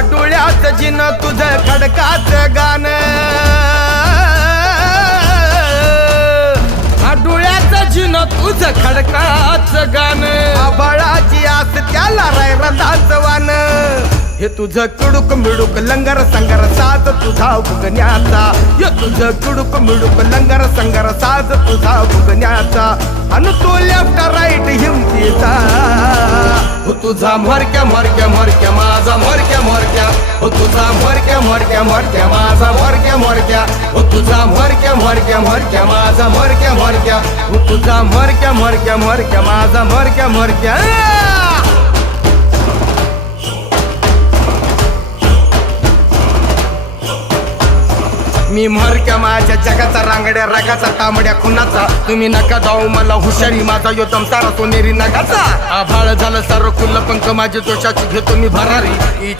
डोळ्याचं जिन तुझं खडकाचं गाणं, डोळ्याचं जिन तुझं खडकाचं गाणं, आभाळाची आस त्याला रथाचं वान, हे तुझं कुडुक मिडुक लंगर संगर साज तुझा भुगण्याचा, हे तुझं कुडुक मिडुक लंगर संगर साज तुझा भुगण्याचा, अन तो लेफ्ट राईट हिमतीचा, हो तुझा मरक्या मरक्या मरक्या माझा मरक्या मरक्या, हो तुझा मरक्या मरक्या मरक्या माझा मरक्या मरक्या, हो तुझा मरक्या मरक्या मरक्या माझा मरक्या मरक्या, हो तुझा मरक्या मरक्या मरक्या माझा मरक्या मरक्या. मी मरक्या माझ्या जगाचा रांगड्या रागाचा तांबड्या खुनाचा, तुम्ही नका जाऊ मला हुशारी माझा यो दमसारा सोनेरी नगाचा, आभाळ झालं सारं कुल्ल पंख माझे दोषाची घेतो मी भरारी.